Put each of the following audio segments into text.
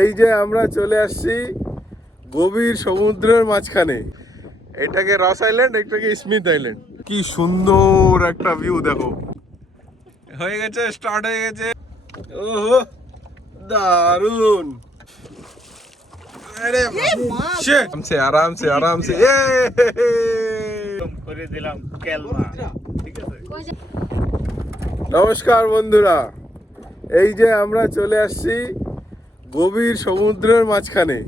এই যে আমরা চলে আসছি গভীর সমুদ্রের মাঝখানে। এটাকে রস আইল্যান্ড এটাকে স্মিথ আইল্যান্ড কি সুন্দর একটা ভিউ দেখো। হয়ে গেছে স্টার্ট হয়ে গেছে। ওহো দারুণ আরে! আরামসে আরামসে আরামসে। এ করে দিলাম ক্যালমা। ঠিক আছে। নমস্কার বন্ধুরা। এই যে আমরা চলে আসছি গভীর সমুদ্রের মাঝখানে।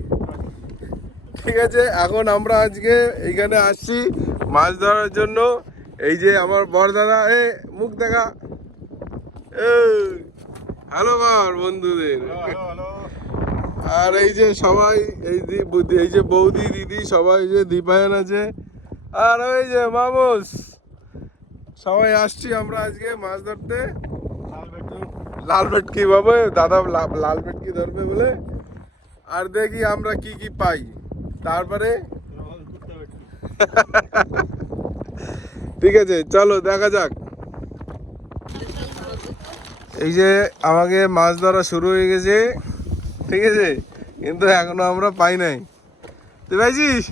ঠিক আছে এখন আমরা আজকে এইখানে আসছি মাছ ধরার জন্য। এই যে আমার বড়দাদা এ মুখ দেখা। হ্যালো আমার বন্ধুদের। আর এই যে সবাই এই এই যে বৌদি দিদি সবাই যে দীপায়ন আছে। আর ওই যে মামুস। সবাই আসছি আমরা আজকে মাছ ধরতে। লাল ভেটকি বাবা দাদা লাল ভেটকি ধরবে বলে। আর দেখি আমরা কি কি পাই। তারপরে? ঠিক আছে, চলো দেখা যাক। এই যে আমাকে মাছ ধরা শুরু হয়ে গেছে। ঠিক আছে, কিন্তু এখনও আমরা পাই নাই। তুই পাইছিস?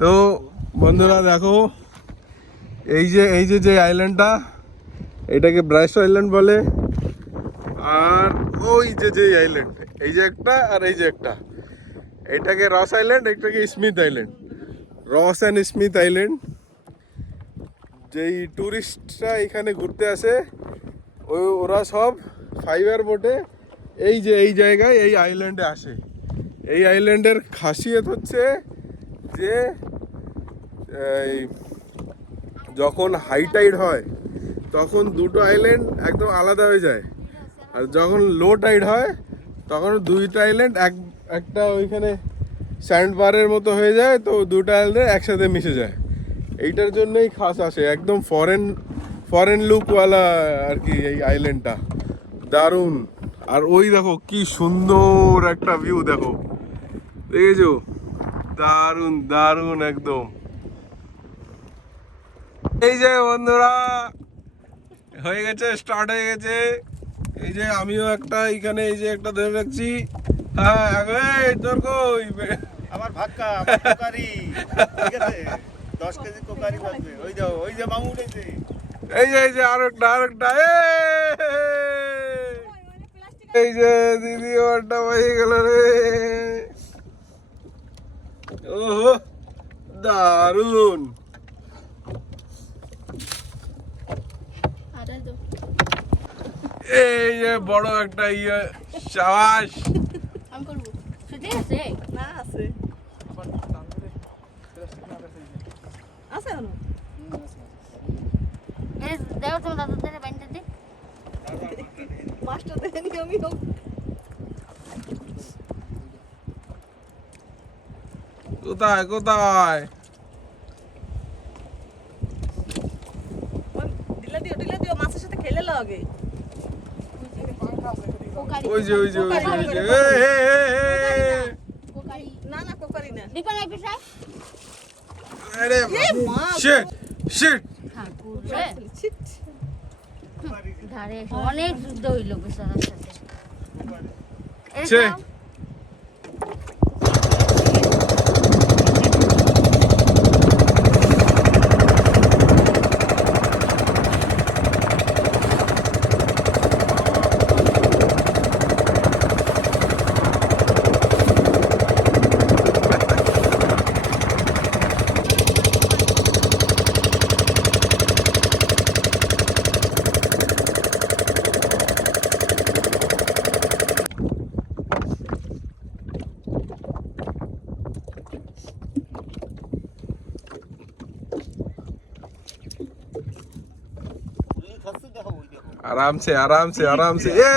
তো বন্ধুরা দেখো, এই যে এই যে যে আইল্যান্ডটা এটাকে ব্রাইস আইল্যান্ড বলে। আর ওই যে যে আইল্যান্ড, এই যে একটা আর এই যে একটা। এটাকে রস আইল্যান্ড, এটাকে Smith Island. Ross and Smith Island. যেই ট্যুরিস্টরা এখানে ঘুরতে আসে ওই ওরা সব ফাইবার বোটে এই যে এই জায়গায় এই আইল্যান্ডে আসে। এই আইল্যান্ডের খাসিয়ত হচ্ছে যে যখন হাই টাইড হয় তখন দুটো আইল্যান্ড একদম আলাদা হয়ে যায়। আর যখন লো টাইড হয়, তখন দুইটা আইল্যান্ড এক, একটা ওইখানে স্যান্ড বারের মতো হয়ে যায়, তো দুটো আইল্যান্ড একসাথে মিশে যায়। এইটার জন্যই খাস আসে, একদম ফরেন ফরেন লুকওয়ালা আর কি এই আইল্যান্ডটা দারুণ। আর ওই দেখো, কি সুন্দর একটা ভিউ দেখো। দেখেছ? দারুণ দারুণ একদম। এই যে বন্ধুরা হয়ে গেছে স্টার্ট হয়ে গেছে। এই যে আমিও একটা এখানে এই যে একটা ধরে রাখছি। হ্যাঁ তোর কই? আমার ভাক্কা কোকারি। ঠিক আছে? দশ কেজি কোকারি লাগবে। ওই যে ওই যে মামু উঠেছে এই যে এই যে আরেকটা আরেকটা এই! যে দিদি ওরটা হয়ে গেল রে। ওহো দারুণ এই যে বড় একটা ইয়ে সাবাস। আমি করব। ছুটি আছে? না আছে। আছে এই তোমার দাদাদের দে। আমি কোথায় কোথায় দিলা দিও দিলা দিও মাছের সাথে খেলে লাগে কোকারি ওই যে ওই যে ওই যে ওই যে এই, এই, এই, এই। কোকারি না না কোকারি না। দীপন এক পিস আরে শিট শিট ঠাকুর। রে ছিট। ধারে অনেক যুদ্ধ হইল বেচারার সাথে। আরামসে আরামসে আরামসে। এ!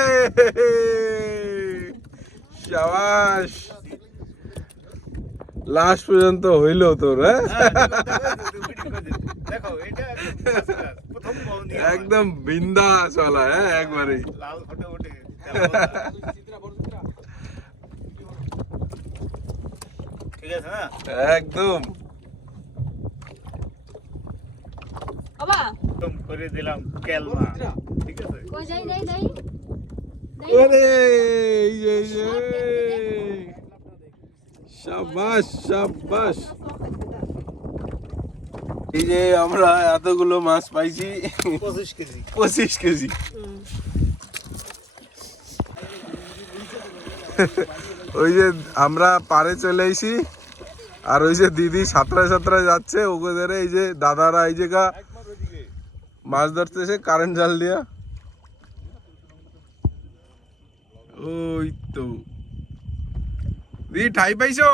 সাবাস। লাস্ট পর্যন্ত হইল তোর হ্যাঁ? একদম বিন্দা চলা হ্যাঁ একবারে। একদম। বাবা। একদম করে দিলাম ক্যালমা ঠিক আছে? কই যাই ওরে এই যে, এই যে। শাবাশ শাবাশ এই যে আমরা এতগুলো মাছ পাইছি। পঁচিশ কেজি। পঁচিশ কেজি। ওই যে আমরা পারে চলে এসি আর ওই যে দিদি সাঁতরা সাঁতরা যাচ্ছে। ওকে ধরে এই যে দাদারা এই যে গা মাছ ধরতেছে কারেন্ট জাল দিয়া। ওই তো। দিদি ঠাই পাইছো?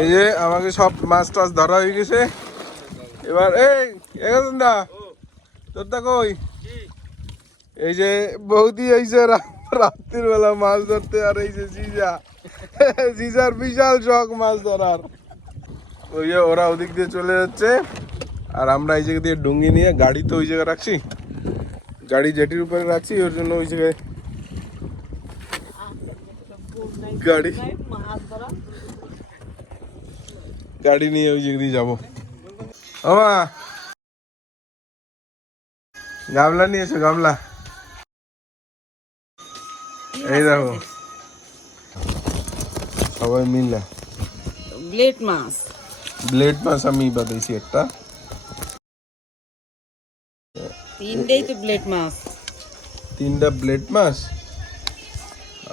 এই যে আমাকে সব মাছ টাছ ধরা হয়ে গেছে। এবার এই এখানে না তোরটা কই? এই যে বৌদি এই যে রাত্রির বেলা মাছ ধরতে আর এই যে জিজা। জিজার বিশাল শখ মাছ ধরার। ওই ওরা ওদিক দিয়ে চলে যাচ্ছে। আর আমরা এই জায়গা দিয়ে ডুঙ্গি নিয়ে গাড়ি তো ওই জায়গায় রাখছি। গাড়ি জেটির উপরে রাখছি, ওর জন্য ওই জায়গায় গাড়ি। গাড়ি নিয়ে ওই জায়গা দিয়ে যাব। আমা গামলা নিয়ে এসো, গামলা। এই দেখো। সবাই মিলে। ব্লেড মাছ। ব্লেড মাছ আমি বাদাইছি একটা। তিনটেই তো ব্লেড মাছ তিনটা ব্লেড মাছ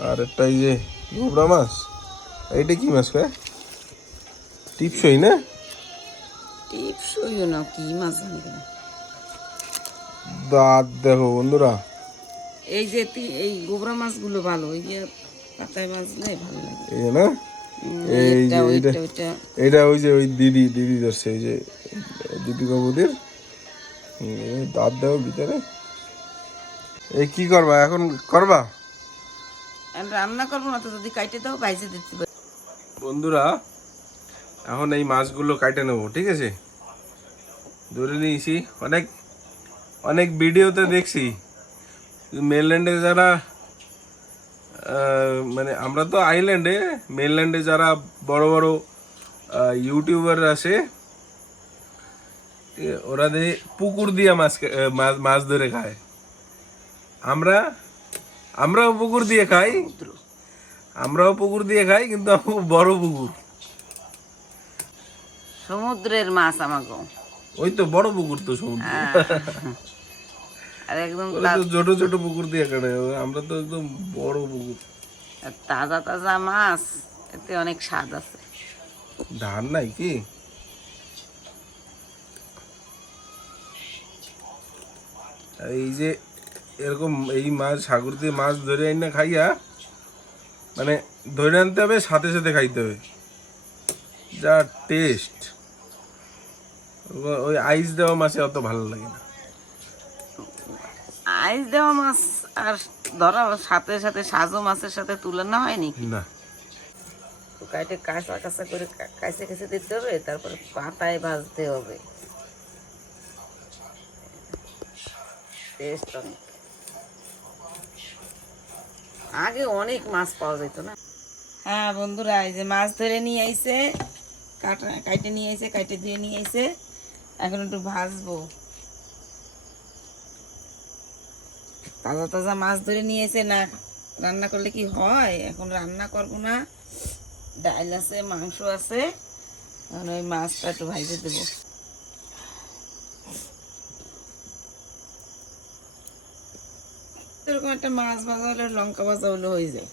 আর একটা এই যে গোবরা মাছ এইটা কি মাছ কয় টিপসই না? টিপসইও না কি মাছ জানি না। দাঁত দেখো বন্ধুরা। এই যে এই গোবরা মাছগুলো ভালো ওই যে পাতায় মাছলে ভালো লাগে। এই না? এই যে এটা, ওই যে ওই দিদি দিদি ধরছে এই যে দীপিকা বৌদির দাঁত দেওয়া ভিতরে। এই কি করবা? এখন করবা? রান্না করব না তো যদি কাইটে দাও বাইজে দিতে বন্ধুরা এখন এই মাছগুলো কাটে নেব ঠিক আছে? ধরে নিয়েছি অনেক অনেক ভিডিওতে দেখছি। মেনল্যান্ডে যারা মানে আমরা তো আইল্যান্ডে মেনল্যান্ডে যারা বড় বড় ইউটিউবার আছে এ, ওরা পুকুর দিয়ে মাছ মাছ- ধরে খায়। আমরা আমরাও পুকুর দিয়ে খাই। আমরাও পুকুর দিয়ে খাই কিন্তু বড় পুকুর। সমুদ্রের মাছ আমাকে ওই তো বড় পুকুর তো সমুদ্র। আর একদম ছোট ছোট পুকুর দিয়ে কাটে আমরা তো একদম বড় পুকুর। তাজা তাজা মাছ এতে অনেক স্বাদ আছে। ধান নাই কি? এই যে এরকম এই মাছ সাগর দিয়ে মাছ ধরে আইনা খাইয়া মানে ধরে আনতে হবে সাথে সাথে খাইতে হবে। যা টেস্ট ওই আইস দেওয়া মাছে অত ভালো লাগে না। আইস দেওয়া মাছ আর ধরা সাথে সাথে সাজো মাছের সাথে তুলনা হয়নি? না। তো কাইটে কাঁচা কাঁচা করে কাঁচে কাঁচে দিতে হবে তারপরে পাতায় ভাজতে হবে। টেস্ট অনেক আগে অনেক মাছ পাওয়া যেত না? হ্যাঁ বন্ধুরা এই যে মাছ ধরে নিয়ে আইছে কাটা কাইটে নিয়ে আইছে কাইটে ধুয়ে নিয়ে আইছে এখন একটু ভাজবো। তাজা তাজা মাছ ধরে নিয়ে এসে না রান্না করলে কি হয়? এখন রান্না করব না। ডাল আছে, মাংস আছে। এখন ওই মাছটা একটু ভাইজে দেবো। এরকম একটা মাছ ভাজা হলে লঙ্কা ভাজা হলে হয়ে যায়।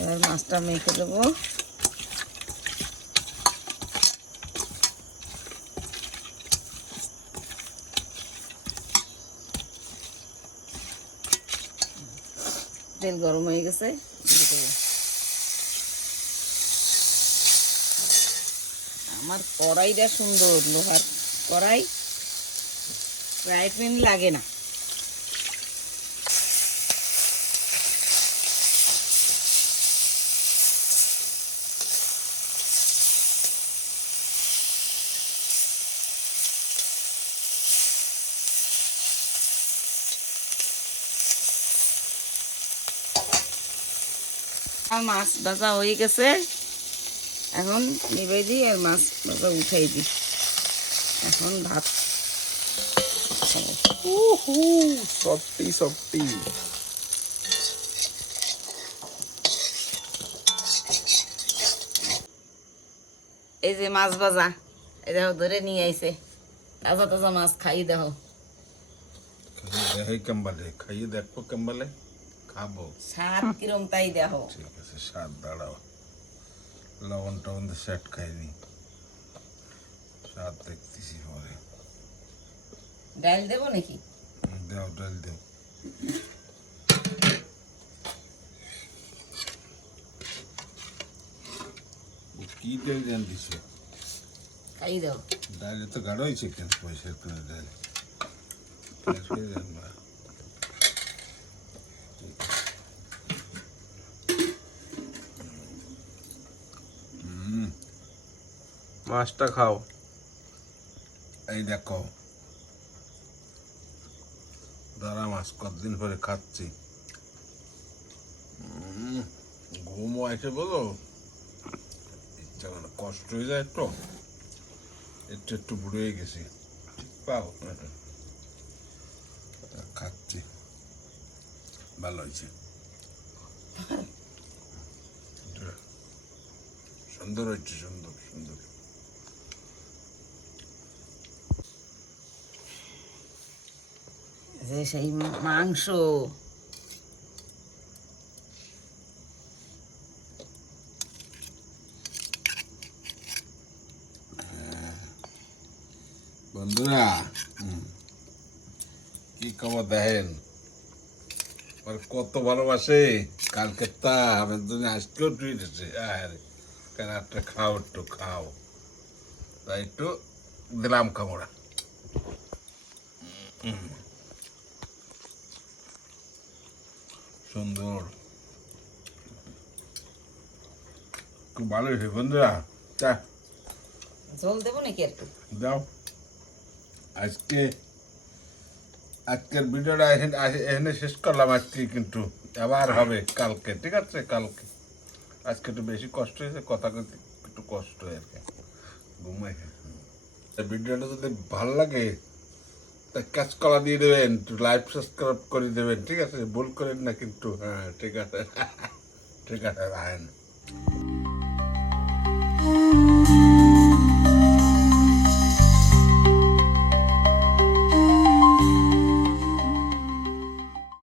এবার মাছটা মেখে দেবো। তেল গরম হয়ে গেছে। আমার কড়াইটা সুন্দর লোহার কড়াই। ফ্রাই প্যান লাগে না। আর মাছ ভাজা হয়ে গেছে। এখন নিবে দিই আর মাছ বাবা উঠাই দিই এখন ভাত। খাব। উহু সফটি সফটি এই যে মাছ ভাজা এই দেখো ধরে নিয়ে আইছে। তাজা তাজা মাছ খাই দেখো। দেখাই কেম্বালে খাইয়ে দেখব কেম্বালে। খাব স্বাদ কিরম তাই দেখো ঠিক আছে স্বাদ দাঁড়াও। লবণ টবণ দিয়ে সেট খাইনি স্বাদ দেখতেছি পরে। ডাল দেবো নাকি? দেও ডাল দেও। কি ডাল জান দিছে খাই দাও। ডালে তো গাঢ় হয়েছে কেন পয়সা করে ডাল আজকে জানবা হুম মাছটা খাও। এই দেখো। দাঁড়া, মাছ কতদিন পরে খাচ্ছি। ঘুমও আছে বলো। ইচ্ছা করে কষ্ট হয়ে যায় তো। একটু একটু বুড়ো গেছি। ঠিক পাও? খাচ্ছি। ভালো হয়েছে। সুন্দর হয়েছে, সুন্দর সুন্দর। যে সেই মাংস। বন্ধুরা কি খবর দেখেন? আর কত ভালোবাসে, কালকে তা আমার জন্য আজকেও টুইট এসেছে আর কেন একটা খাও একটু, খাও। তাই একটু দিলাম কামড়া হুম। সুন্দর। খুব ভালো হয়েছে বন্ধুরা। চা ঝোল দেবো নাকি একটু? দাও। আজকে আজকের ভিডিওটা এখানে এখানে শেষ করলাম আজকে কিন্তু। আবার হবে কালকে ঠিক আছে? কালকে। আজকে একটু বেশি কষ্ট হয়েছে কথা বলতে একটু কষ্ট আর কি ঘুমাই ভিডিওটা যদি ভালো লাগে তা কাজ করা দিয়ে দেবেন, একটু লাইভ সাবস্ক্রাইব করে দেবেন, ঠিক আছে? ভুল করেন না কিন্তু হ্যাঁ ঠিক আছে। ঠিক আছে, রাখেন।